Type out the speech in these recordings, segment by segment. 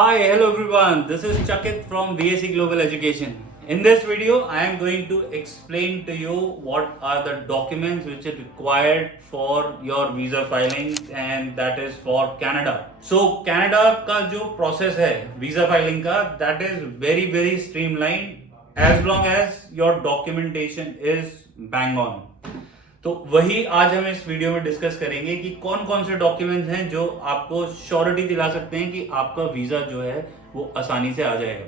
Hi, hello everyone. This is Chakit from VSC Global Education. In this video, I am going to explain to you what are the documents which are required for your visa filing, and that is for Canada. So Canada का जो process है visa filing का, that is very streamlined as long as your documentation is bang on. तो वही आज हम इस video में डिस्कस करेंगे कि कौन कौन से डॉक्यूमेंट्स हैं जो आपको श्योरिटी दिला सकते हैं कि आपका वीजा जो है वो आसानी से आ जाएगा.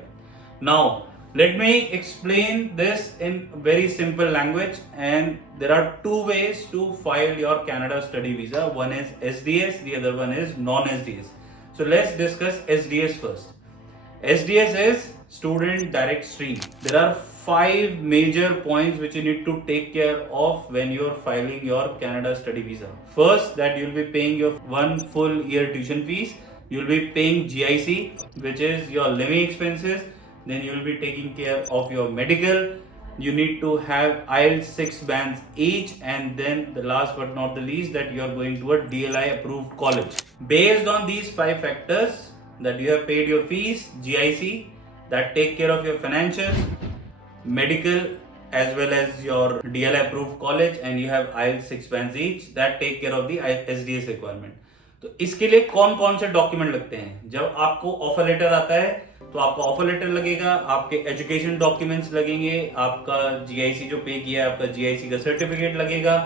Now let me explain this in very simple language. And there are two ways to file your Canada study visa. One is SDS, the other one is non SDS. So let's discuss SDS first. SDS is Student Direct Stream. There are 5 major points which you need to take care of when you are filing your Canada study visa. First, that you will be paying your one full year tuition fees. You will be paying GIC, which is your living expenses. Then you will be taking care of your medical. You need to have IELTS 6 bands each, and then the last but not the least, that you are going to a DLI approved college. Based on these 5 factors, that you have paid your fees, GIC, that take care of your financials, medical, as well as your DLI approved college, and you have IELTS 6 bands each, that take care of the SDS requirement. तो इसके लिए कौन कौन से document लगते हैं? जब आपको ऑफर लेटर आता है तो आपका ऑफर लेटर लगेगा, आपके एजुकेशन डॉक्यूमेंट्स लगेंगे, आपका GIC जो पे किया है आपका GIC का सर्टिफिकेट लगेगा,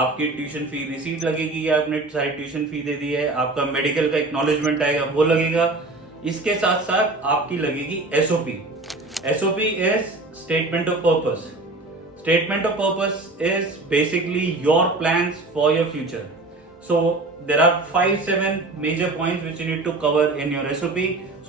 आपकी ट्यूशन फी रिसीट लगेगी या आपने सारी ट्यूशन फी दे दी है, आपका मेडिकल का एक्नॉलेजमेंट आएगा वो लगेगा. इसके साथ साथ आपकी लगेगी SOP. SOP is statement of purpose. Statement of purpose is basically your plans for your future. So there are 5-7 major points which you need to cover in your SOP.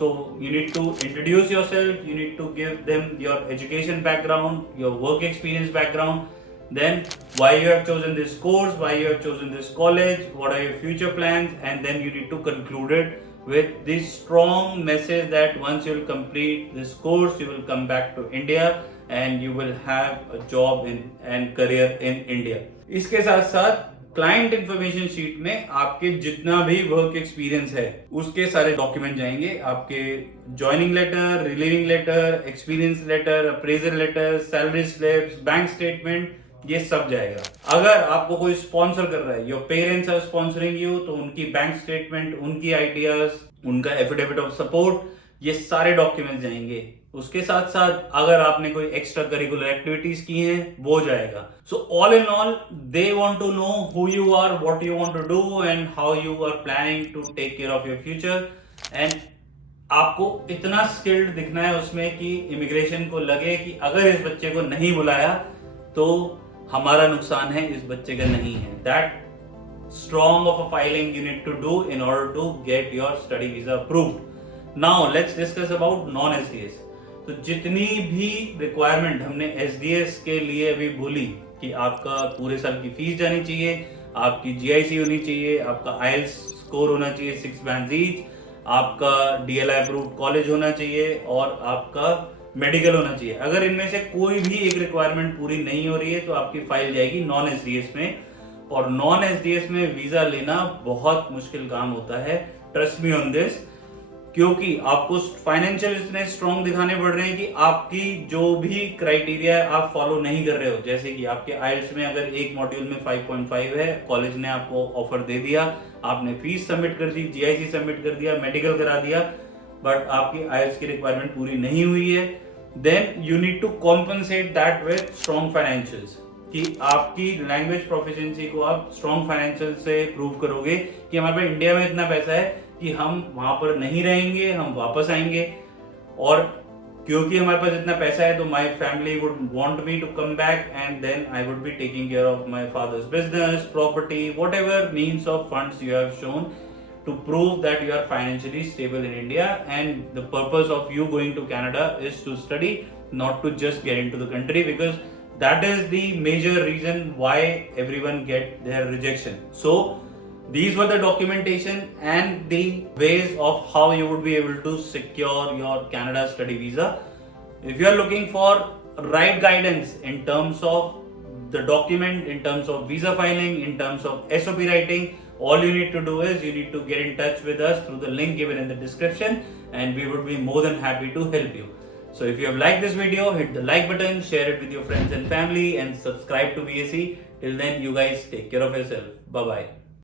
So you need to introduce yourself, you need to give them your education background, your work experience background, then why you have chosen this course, why you have chosen this college, what are your future plans, and then you need to conclude it with this strong message that once you will complete this course, you will come back to India and you will have a job in and career in India. इसके साथ साथ client information sheet में आपके जितना भी work experience है उसके सारे डॉक्यूमेंट जाएंगे. आपके joining letter, relieving letter, experience letter, appraisal letter, salary slips, bank statement, ये सब जाएगा. अगर आपको कोई स्पॉन्सर कर रहा है, your parents are sponsoring you, तो उनकी बैंक स्टेटमेंट, उनकी आइडियाज, उनका एफिडेविट ऑफ सपोर्ट, ये सारे डॉक्यूमेंट्स जाएंगे. उसके साथ साथ अगर आपने कोई एक्स्ट्रा करिकुलर एक्टिविटीज की हैं वो जाएगा. So all in all they want to know who you are, what you want to do and how you are planning to take care of your future. And आपको इतना skilled दिखना है उसमें कि इमिग्रेशन को लगे कि अगर इस बच्चे को नहीं बुलाया तो हमारा नुकसान है, इस बच्चे का नहीं है. That strong of a filing you need to do in order to get your study visa approved. Now let's discuss about non SDS. तो जितनी भी रिक्वायरमेंट हमने SDS के लिए अभी बोली कि आपका पूरे साल की फीस जानी चाहिए, आपकी GIC होनी चाहिए, आपका IELTS स्कोर होना चाहिए 6 bands each, आपका DLI approved कॉलेज होना चाहिए और आपका मेडिकल होना चाहिए. अगर इनमें से कोई भी एक रिक्वायरमेंट पूरी नहीं हो रही है तो आपकी फाइल जाएगी नॉन SDS में. और नॉन SDS में वीजा लेना बहुत मुश्किल काम होता है, ट्रस्ट मी ऑन दिस, क्योंकि आपको फाइनेंशियल इतने स्ट्रॉन्ग दिखाने पड़ रहे हैं कि आपकी जो भी क्राइटेरिया है आप फॉलो नहीं कर रहे हो. जैसे कि आपके IELTS में अगर एक मॉड्यूल में 5.5 है, कॉलेज ने आपको ऑफर दे दिया, आपने फीस सबमिट कर दी, GIC सबमिट कर दिया, मेडिकल करा दिया, बट आपकी IELTS की रिक्वायरमेंट पूरी नहीं हुई है, then you need to compensate that with strong financials. कि आपकी लैंग्वेज प्रोफिशिएंसी को आप स्ट्रॉन्ग फाइनेंशियल से प्रूव करोगे कि हमारे पास इंडिया में इतना पैसा है कि हम वहां पर नहीं रहेंगे, हम वापस आएंगे, और क्योंकि हमारे पास इतना पैसा है तो my family would want me to come back and then I would be taking care of my father's business, property, whatever means of funds you have shown to prove that you are financially stable in India. And the purpose of you going to Canada is to study, not to just get into the country, because that is the major reason why everyone get their rejection. So these were the documentation and the ways of how you would be able to secure your Canada study visa. If you are looking for right guidance in terms of the document, in terms of visa filing, in terms of SOP writing, all you need to do is you need to get in touch with us through the link given in the description, and we would be more than happy to help you. So if you have liked this video, hit the like button, share it with your friends and family, and subscribe to VSE. Till then, you guys take care of yourself. Bye bye.